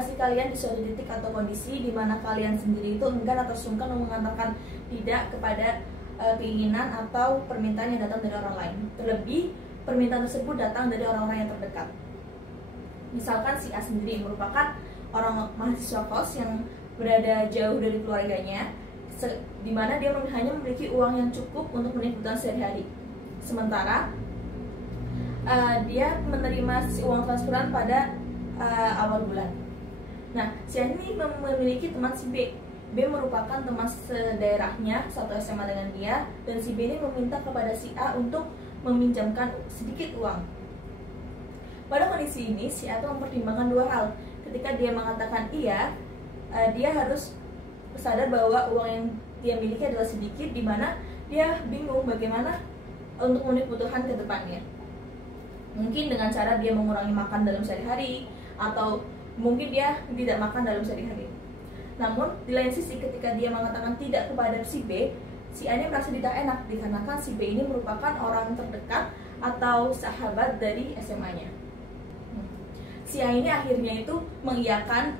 situasi kalian di suatu titik atau kondisi di mana kalian sendiri itu enggan atau sungkan mengatakan tidak kepada keinginan atau permintaan yang datang dari orang lain. Terlebih, permintaan tersebut datang dari orang-orang yang terdekat. Misalkan si A sendiri merupakan orang mahasiswa kos yang berada jauh dari keluarganya, di mana dia hanya memiliki uang yang cukup untuk kebutuhan sehari-hari. Sementara dia menerima uang transferan pada awal bulan. Nah, si A ini memiliki teman si B. B merupakan teman sedaerahnya, satu SMA dengan dia, dan si B ini meminta kepada si A untuk meminjamkan sedikit uang. Pada kondisi ini, si A itu mempertimbangkan dua hal. Ketika dia mengatakan iya, dia harus sadar bahwa uang yang dia miliki adalah sedikit, di mana dia bingung bagaimana untuk memenuhi kebutuhan ke depannya. Mungkin dengan cara dia mengurangi makan dalam sehari-hari, atau mungkin dia tidak makan dalam sehari-hari. Namun, di lain sisi ketika dia mengatakan tidak kepada si B, si A ini merasa tidak enak dikarenakan si B ini merupakan orang terdekat atau sahabat dari SMA-nya. Si A ini akhirnya itu mengiyakan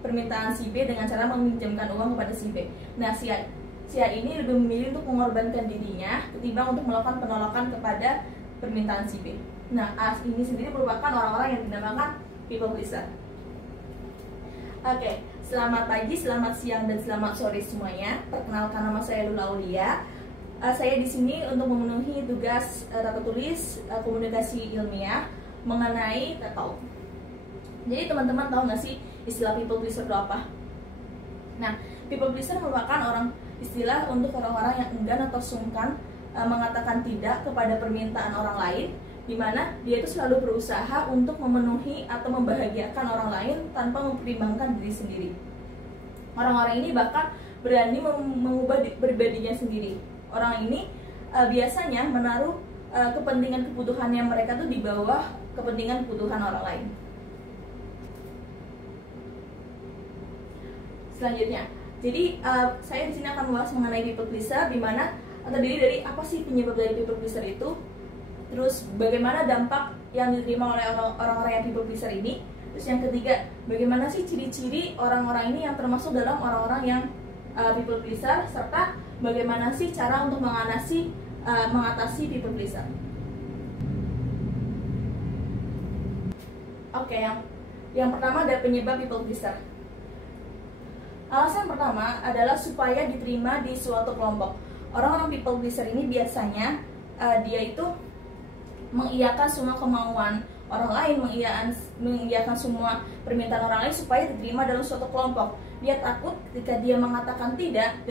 permintaan si B dengan cara meminjamkan uang kepada si B. Nah, si A ini lebih memilih untuk mengorbankan dirinya ketimbang untuk melakukan penolakan kepada permintaan si B. Nah, A ini sendiri merupakan orang-orang yang dinamakan people pleaser. Oke, selamat pagi, selamat siang, dan selamat sore semuanya. Perkenalkan, nama saya Lula Aulia. Saya di sini untuk memenuhi tugas tata tulis komunikasi ilmiah mengenai TED Talk. Jadi teman-teman tahu nggak sih istilah people pleaser itu apa? Nah, people pleaser merupakan istilah untuk orang-orang yang enggan atau sungkan mengatakan tidak kepada permintaan orang lain, di mana dia itu selalu berusaha untuk memenuhi atau membahagiakan orang lain tanpa mempertimbangkan diri sendiri. Orang-orang ini bahkan berani mengubah pribadinya sendiri. Orang ini biasanya menaruh kepentingan kebutuhannya mereka tuh di bawah kepentingan kebutuhan orang lain. Selanjutnya, jadi saya di sini akan membahas mengenai people pleaser, di mana terdiri dari apa sih penyebab dari people pleaser itu. Terus bagaimana dampak yang diterima oleh orang-orang yang people pleaser ini. Terus yang ketiga, bagaimana sih ciri-ciri orang-orang ini yang termasuk dalam orang-orang yang people pleaser, serta bagaimana sih cara untuk mengatasi people pleaser. Oke, yang pertama ada penyebab people pleaser. Alasan pertama adalah supaya diterima di suatu kelompok. Orang-orang people pleaser ini biasanya dia itu mengiyakan semua kemauan orang lain, mengiyakan semua permintaan orang lain supaya diterima dalam suatu kelompok. Dia takut ketika dia mengatakan tidak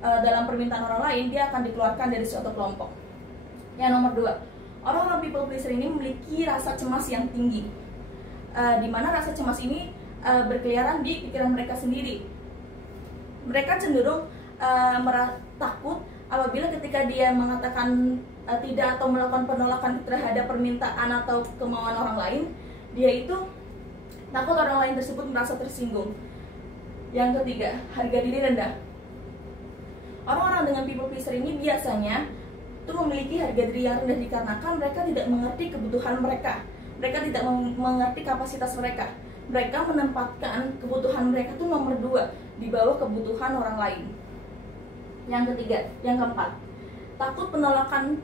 dalam permintaan orang lain, dia akan dikeluarkan dari suatu kelompok. Yang nomor dua, orang-orang people pleaser ini memiliki rasa cemas yang tinggi, di mana rasa cemas ini berkeliaran di pikiran mereka sendiri. Mereka cenderung takut apabila ketika dia mengatakan tidak atau melakukan penolakan terhadap permintaan atau kemauan orang lain, dia itu takut orang lain tersebut merasa tersinggung. Yang ketiga, harga diri rendah. Orang-orang dengan people pleaser ini biasanya itu memiliki harga diri yang rendah dikarenakan mereka tidak mengerti kebutuhan mereka. Mereka tidak mengerti kapasitas mereka. Mereka menempatkan kebutuhan mereka itu nomor 2 di bawah kebutuhan orang lain. Yang ketiga, yang keempat, takut penolakan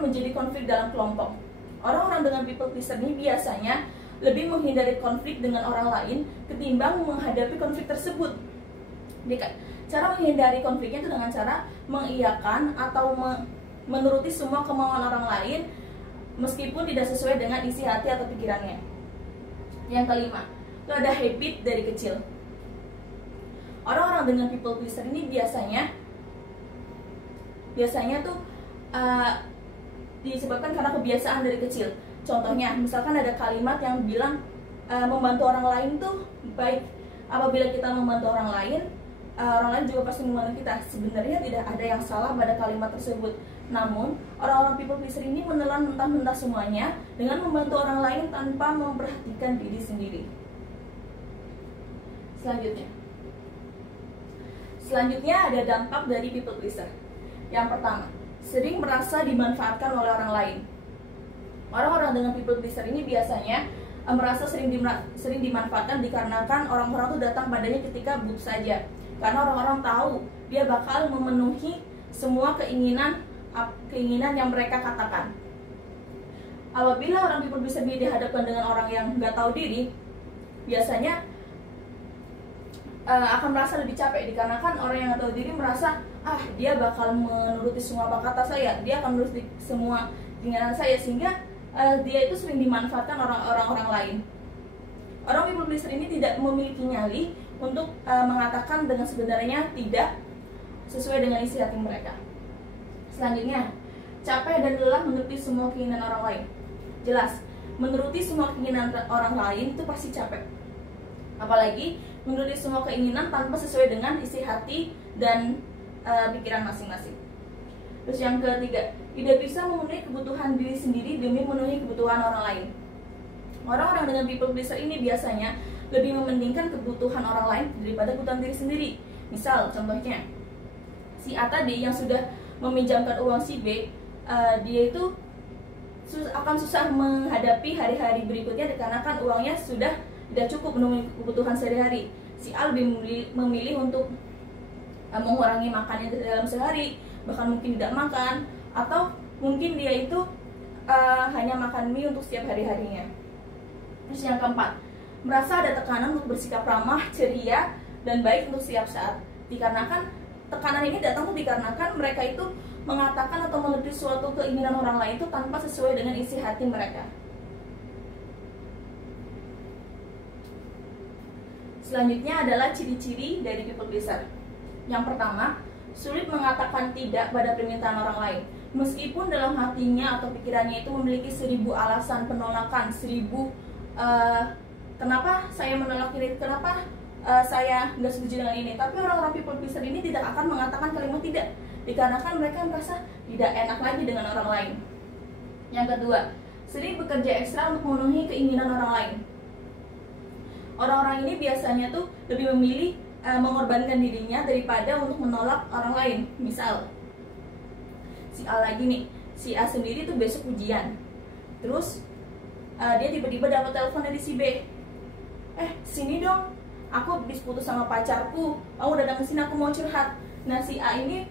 menjadi konflik dalam kelompok. Orang-orang dengan people pleaser ini biasanya lebih menghindari konflik dengan orang lain ketimbang menghadapi konflik tersebut. Cara menghindari konfliknya itu dengan cara mengiyakan atau menuruti semua kemauan orang lain meskipun tidak sesuai dengan isi hati atau pikirannya. Yang kelima, itu ada habit dari kecil. Orang-orang dengan people pleaser ini biasanya tuh disebabkan karena kebiasaan dari kecil. Contohnya, misalkan ada kalimat yang bilang membantu orang lain tuh baik. Apabila kita membantu orang lain juga pasti membantu kita. Sebenarnya tidak ada yang salah pada kalimat tersebut. Namun, orang-orang people pleaser ini menelan mentah-mentah semuanya dengan membantu orang lain tanpa memperhatikan diri sendiri. Selanjutnya ada dampak dari people pleaser. Yang pertama, sering merasa dimanfaatkan oleh orang lain. Orang-orang dengan people pleaser ini biasanya merasa sering dimanfaatkan dikarenakan orang-orang itu datang padanya ketika butuh saja, karena orang-orang tahu dia bakal memenuhi semua keinginan yang mereka katakan. Apabila orang people pleaser ini dihadapkan dengan orang yang nggak tahu diri, biasanya akan merasa lebih capek dikarenakan orang yang nggak tahu diri merasa dia bakal menuruti semua apa kata saya, dia akan menuruti semua keinginan saya, sehingga dia itu sering dimanfaatkan orang-orang lain. Orang people pleaser ini tidak memiliki nyali untuk mengatakan dengan sebenarnya tidak sesuai dengan isi hati mereka. Selanjutnya, capek dan lelah menuruti semua keinginan orang lain. Jelas, menuruti semua keinginan orang lain itu pasti capek. Apalagi menuruti semua keinginan tanpa sesuai dengan isi hati dan pikiran masing-masing. Terus yang ketiga, tidak bisa memenuhi kebutuhan diri sendiri demi memenuhi kebutuhan orang lain. Orang-orang dengan people pleaser ini biasanya lebih mementingkan kebutuhan orang lain daripada kebutuhan diri sendiri. Misal, contohnya, si A tadi yang sudah meminjamkan uang si B, dia itu akan susah menghadapi hari-hari berikutnya dikarenakan uangnya sudah tidak cukup memenuhi kebutuhan sehari-hari. Si A lebih memilih untuk mengurangi makannya dalam sehari, bahkan mungkin tidak makan, atau mungkin dia itu hanya makan mie untuk setiap hari-harinya. Terus yang keempat, merasa ada tekanan untuk bersikap ramah, ceria, dan baik untuk setiap saat. Dikarenakan tekanan ini datang tuh dikarenakan mereka itu mengatakan atau menuruti suatu keinginan orang lain itu tanpa sesuai dengan isi hati mereka. Selanjutnya adalah ciri-ciri dari people pleaser. Yang pertama, sulit mengatakan tidak pada permintaan orang lain. Meskipun dalam hatinya atau pikirannya itu memiliki 1000 alasan penolakan, 1000 kenapa saya menolak ini, kenapa saya nggak setuju dengan ini. Tapi orang-orang people pleaser ini tidak akan mengatakan kalimat tidak, dikarenakan mereka merasa tidak enak lagi dengan orang lain. Yang kedua, sering bekerja ekstra untuk memenuhi keinginan orang lain. Orang-orang ini biasanya tuh lebih memilih mengorbankan dirinya daripada untuk menolak orang lain. Misal, si A lagi nih, si A sendiri tuh besok ujian, terus dia tiba-tiba dapat telepon dari si B, sini dong, aku habis putus sama pacarku, kamu datang ke sini, aku mau curhat. Nah, si A ini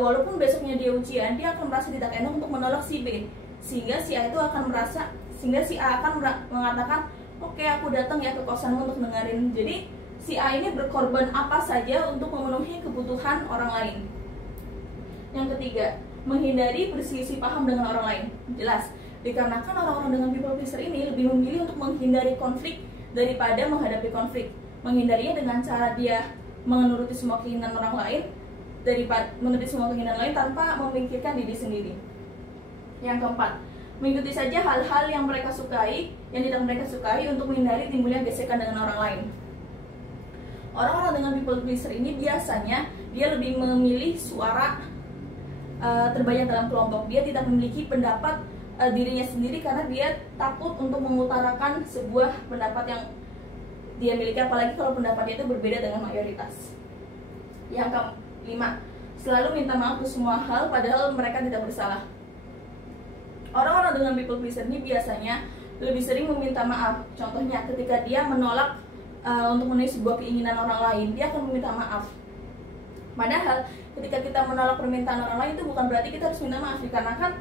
walaupun besoknya dia ujian, dia akan merasa tidak enak untuk menolak si B, sehingga si A akan mengatakan, oke, aku datang ya ke kosanmu untuk dengerin. Jadi si A ini berkorban apa saja untuk memenuhi kebutuhan orang lain. Yang ketiga, menghindari berselisih paham dengan orang lain. Jelas, dikarenakan orang-orang dengan people pleaser ini lebih memilih untuk menghindari konflik daripada menghadapi konflik. Menghindarinya dengan cara dia menuruti semua keinginan orang lain daripada menuruti semua keinginan lain tanpa memikirkan diri sendiri. Yang keempat, mengikuti saja hal-hal yang mereka sukai, yang tidak mereka sukai untuk menghindari timbulnya gesekan dengan orang lain. Orang-orang dengan people pleaser ini biasanya dia lebih memilih suara terbanyak dalam kelompok. Dia tidak memiliki pendapat dirinya sendiri karena dia takut untuk mengutarakan sebuah pendapat yang dia miliki, apalagi kalau pendapatnya itu berbeda dengan mayoritas. Yang kelima, selalu minta maaf untuk semua hal padahal mereka tidak bersalah. Orang-orang dengan people pleaser ini biasanya lebih sering meminta maaf. Contohnya ketika dia menolak untuk memenuhi sebuah keinginan orang lain, dia akan meminta maaf. Padahal ketika kita menolak permintaan orang lain itu bukan berarti kita harus minta maaf, dikarenakan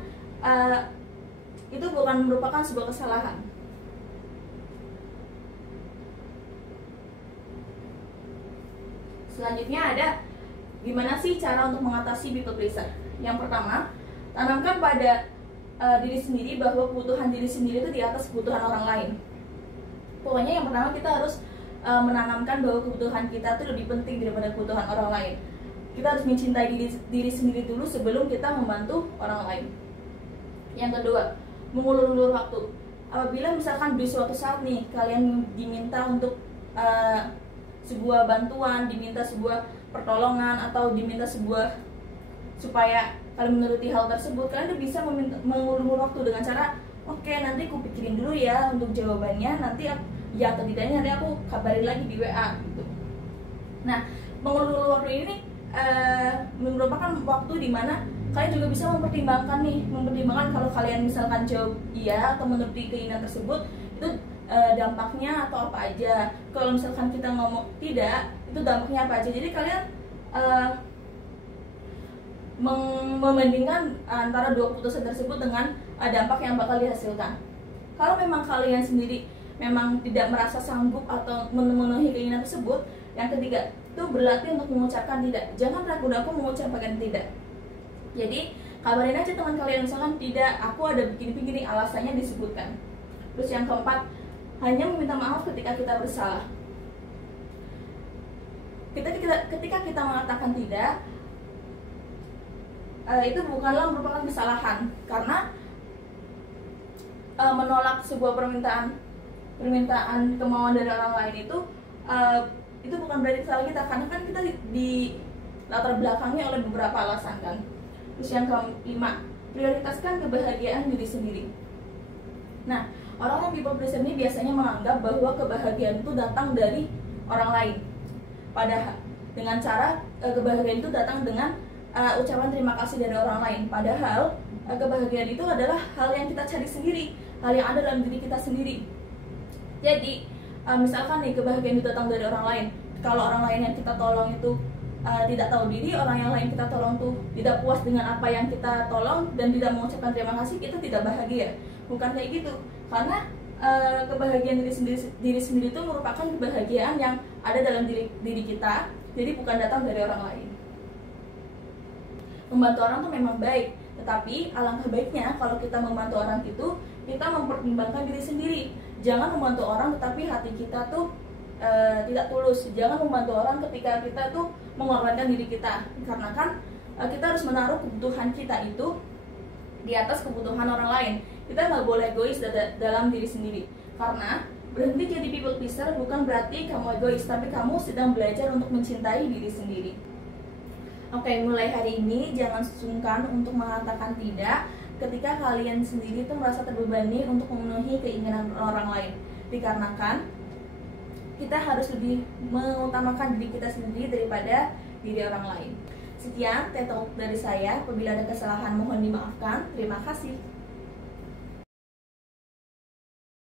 itu bukan merupakan sebuah kesalahan. Selanjutnya ada gimana sih cara untuk mengatasi people pleaser. Yang pertama, tanamkan pada diri sendiri bahwa kebutuhan diri sendiri itu di atas kebutuhan orang lain. Pokoknya yang pertama kita harus menanamkan bahwa kebutuhan kita itu lebih penting daripada kebutuhan orang lain. Kita harus mencintai diri sendiri dulu sebelum kita membantu orang lain. Yang kedua, mengulur-ulur waktu. Apabila misalkan di suatu saat nih kalian diminta untuk sebuah bantuan, diminta sebuah pertolongan, atau diminta sebuah supaya kalian menuruti hal tersebut, kalian udah bisa mengulur waktu dengan cara, oke, nanti aku pikirin dulu ya untuk jawabannya, nanti ya atau tidaknya nanti aku kabarin lagi di WA gitu. Nah, mengulur waktu ini merupakan waktu dimana kalian juga bisa mempertimbangkan kalau kalian misalkan jawab iya atau menuruti keinginan tersebut, itu dampaknya atau apa aja. Kalau misalkan kita ngomong tidak, itu dampaknya apa aja. Jadi kalian membandingkan antara dua keputusan tersebut dengan dampak yang bakal dihasilkan. Kalau memang kalian sendiri memang tidak merasa sanggup atau memenuhi keinginan tersebut, yang ketiga itu berlatih untuk mengucapkan tidak. Jangan ragu-ragu mengucapkan tidak. Jadi kabarin aja teman kalian, misalkan tidak, aku ada begini-begini, alasannya disebutkan. Terus yang keempat, hanya meminta maaf ketika kita bersalah. Ketika kita mengatakan tidak, itu bukanlah merupakan kesalahan, karena menolak sebuah permintaan kemauan dari orang lain itu bukan berarti salah kita, karena kan kita di latar belakangnya oleh beberapa alasan kan. Terus yang kelima, prioritaskan kebahagiaan diri sendiri. Nah, orang-orang people pleaser ini biasanya menganggap bahwa kebahagiaan itu datang dari orang lain, padahal dengan cara kebahagiaan itu datang dengan ucapan terima kasih dari orang lain. Padahal kebahagiaan itu adalah hal yang kita cari sendiri, hal yang ada dalam diri kita sendiri. Jadi misalkan nih, kebahagiaan itu datang dari orang lain. Kalau orang lain yang kita tolong itu tidak tahu diri, orang yang lain kita tolong tuh tidak puas dengan apa yang kita tolong dan tidak mengucapkan terima kasih, kita tidak bahagia. Bukan kayak gitu, karena kebahagiaan diri sendiri itu merupakan kebahagiaan yang ada dalam diri kita, jadi bukan datang dari orang lain. Membantu orang tuh memang baik, tetapi alangkah baiknya kalau kita membantu orang itu, kita mempertimbangkan diri sendiri. Jangan membantu orang tetapi hati kita tuh tidak tulus. Jangan membantu orang ketika kita tuh mengorbankan diri kita, karena kan kita harus menaruh kebutuhan kita itu di atas kebutuhan orang lain. Kita nggak boleh egois dalam diri sendiri, karena berhenti jadi people pleaser bukan berarti kamu egois, tapi kamu sedang belajar untuk mencintai diri sendiri. Oke, mulai hari ini jangan sungkan untuk mengatakan tidak ketika kalian sendiri itu merasa terbebani untuk memenuhi keinginan orang lain, dikarenakan kita harus lebih mengutamakan diri kita sendiri daripada diri orang lain. Sekian TED Talk dari saya. Apabila ada kesalahan mohon dimaafkan. Terima kasih.